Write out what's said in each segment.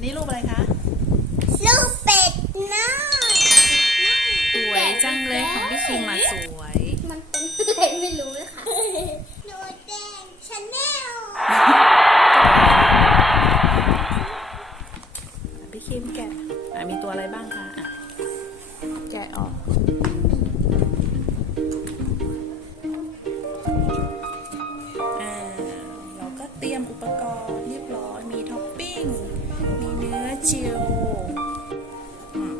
อันนี้รูปอะไรคะ ลูกเป็ดน้อย สวยจังเลยของพี่คิมมาสวย จิวอืม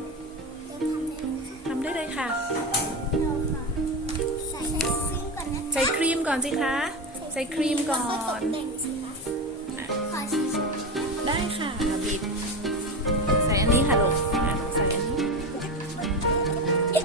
ทำได้เลยค่ะใส่ฟิงก่อนนะใส่ครีมก่อนสิคะ ใส่ครีมก่อแล้วก็ตนกแต่งสิคะขอชี้ชมได้ค่ะบิดใส่อันนี้ค่ะลูกอะใส่อันนี้ย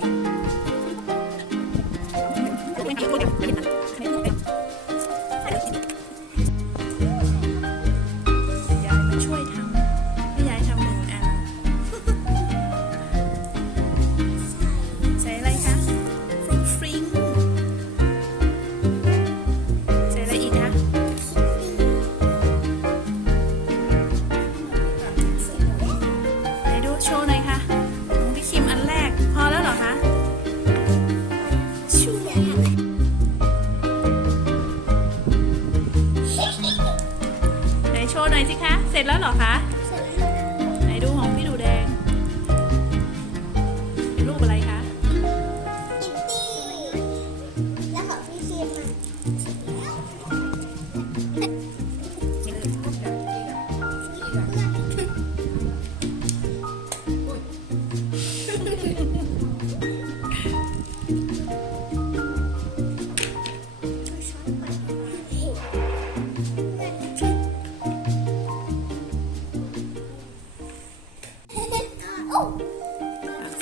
สิคะเสร็จแล้วเหรอคะ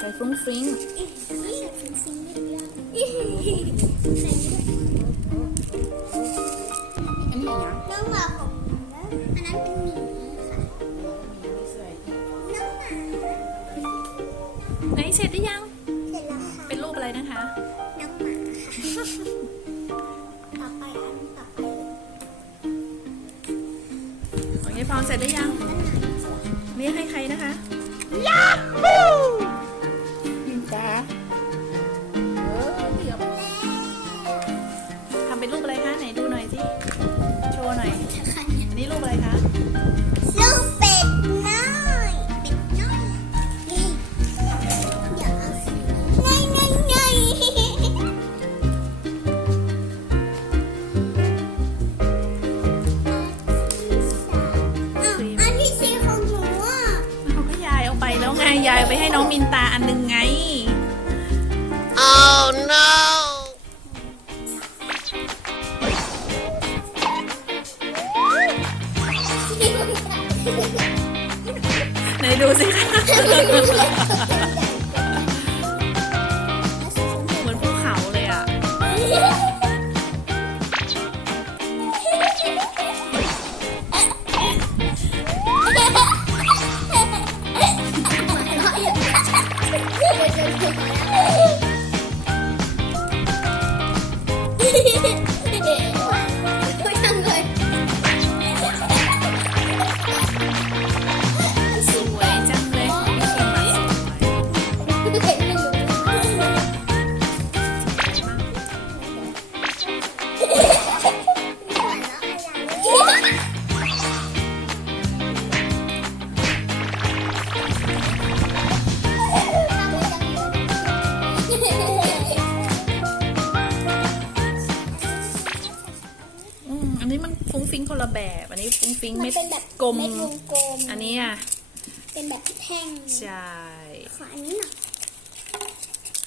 ส่ฟรุ้งฟริ้งอันนี้อย่างน้องหมาของอันนั้นเป็นหมีค่ะน้องหมาไหนเสร็จหรือยัง เสร็จแล้วค่ะ เป็นรูปอะไรนะคะ น้องหมาค่ะต่อไปอันต่อไปของยายพรเสร็จหรือยังอันไหนสวยนี่ให้ใครนะคะ ยาฮู ให้น้องมินตาอันหนึงไง Oh no! ไหนดูสิคะ อืมอันนี้มันฟุ้งฟิ้งคนละแบบ อันนี้ฟุ้งฟิ้งมันเม็ดเป็นแบบกลม เม็ดวงกลม อันนี้อะเป็นแบบแท่งใช่ ขออันนี้หน่อย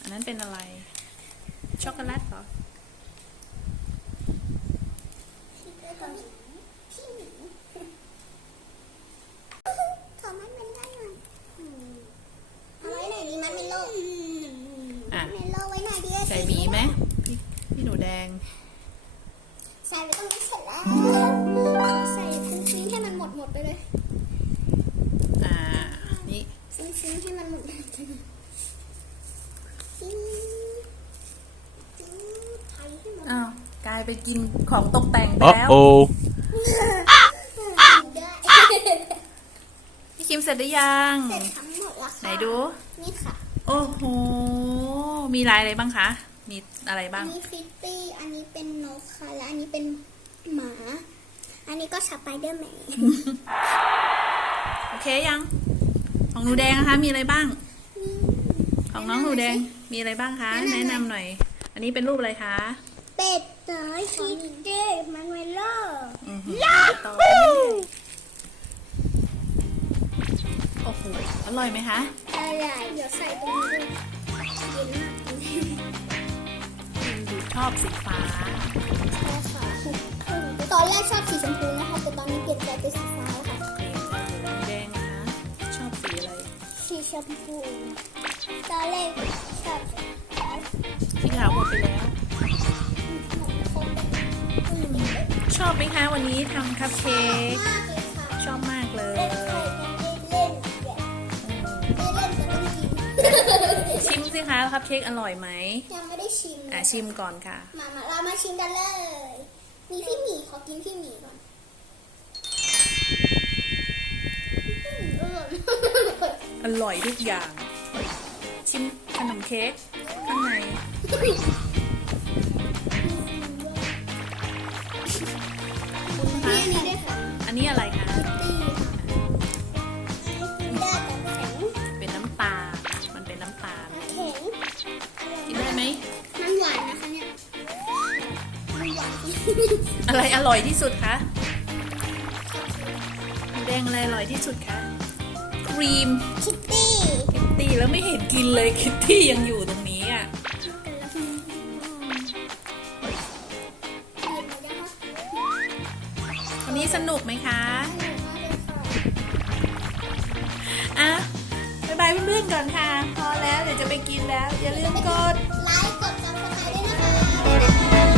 อันนั้นเป็นอะไร ช็อกโกแลตเหรอพี่หมีขอมันเป็นได้หน่อยอืมเอาไว้ไหนดีมันเมโลอะเมโลไว้หน่อยดีใส่หมีไหมพี่พี่หนูแดง ใส่ไว้ตรงนี้เสร็จแล้ว ใส่ฟุ้งๆให้มันหมดหมดๆไปเลย อ่า นี่ ฟุ้งๆให้มันหมดไปเลยฟิ้งฟิ้งไทยให้หมด อ้าว กลาย ไปกินของตกแต่งไป Uh แล้ว oh. ได้ชิมเสร็จหรือยัง เสร็จทั้งหมดแล้วค่ะไหนดู นี่ค่ะ โอ้โห มีลายอะไรบ้างคะ มีอะไรอับ้างนนี้ฟิตตี้ อันนี้เป็นนกค่ะ และอันนี้เป็นหมา อันนี้ก็สไปเดอร์แมน โอเคยัง ของหนูแดงนะคะ มีอะไรบ้าง ของน้องหนูแดง มีอะไรบ้างคะ แนะนำหน่อย อันนี้เป็นรูปอะไรคะ เป็ด น้อยชีสเด้มันเวลโล่อือหือต่อไปเรื่อยๆโอ้โห อร่อยไหมคะอะไรเดี๋ยวใส่ตรงนี้ด้วยกินมากดูชอบสีฟ้าใช่ค่ะตอนแรกชอบสีชมพูนะคะแต่ตอนนี้เปลี่ยนใจเป็นสีฟ้าค่ะเปลี่ยนใจเหลืองแดงนะคะชอบสีอะไร สีชมพู ตอนแรกชอบสีขาวหมดไปแล้ว อบไหมคะ วันนี้ทำคัพเค้กมากเลยค่ะชอบมากเลยเล่นเคยยังได้เล่นแบบไม่เล่นก็ต้องกินชิมสิคะคัพเค้กอร่อยไหมยังไม่ได้ชิมอะชิมก่อนค่ะ มามาเรามาชิมกันเลย มีพี่หมีขอกินพี่หมีก่อนอืมอร่อยอร่อยทุกอย่าง ชิมขนมเค้กข้างใน คุณคะนี่นี่ด้วยค่ะอันนี้อะไรคะคิตตี้ค่ะอันนี้กินได้แต่แข็งเป็นน้ำตาล มันเป็นน้ำตาลแข็งกินได้ไหม มันหวานนะคะเนี่ยมันหวานจริงอะไรอร่อยที่สุดคะหมูแดงอะไรอร่อยที่สุดคะ ครีม คิตตี้ คิตตี้แล้วไม่เห็นกินเลยคิตตี้ยังอยู่ตรง สนุกไหมคะอะบายบายเพื่อนๆก่อนค่ะ พอแล้วเดี๋ยวจะไปกินแล้ว อย่าลืมกด ไลค์ กดซับสไครต์ด้วยนะคะ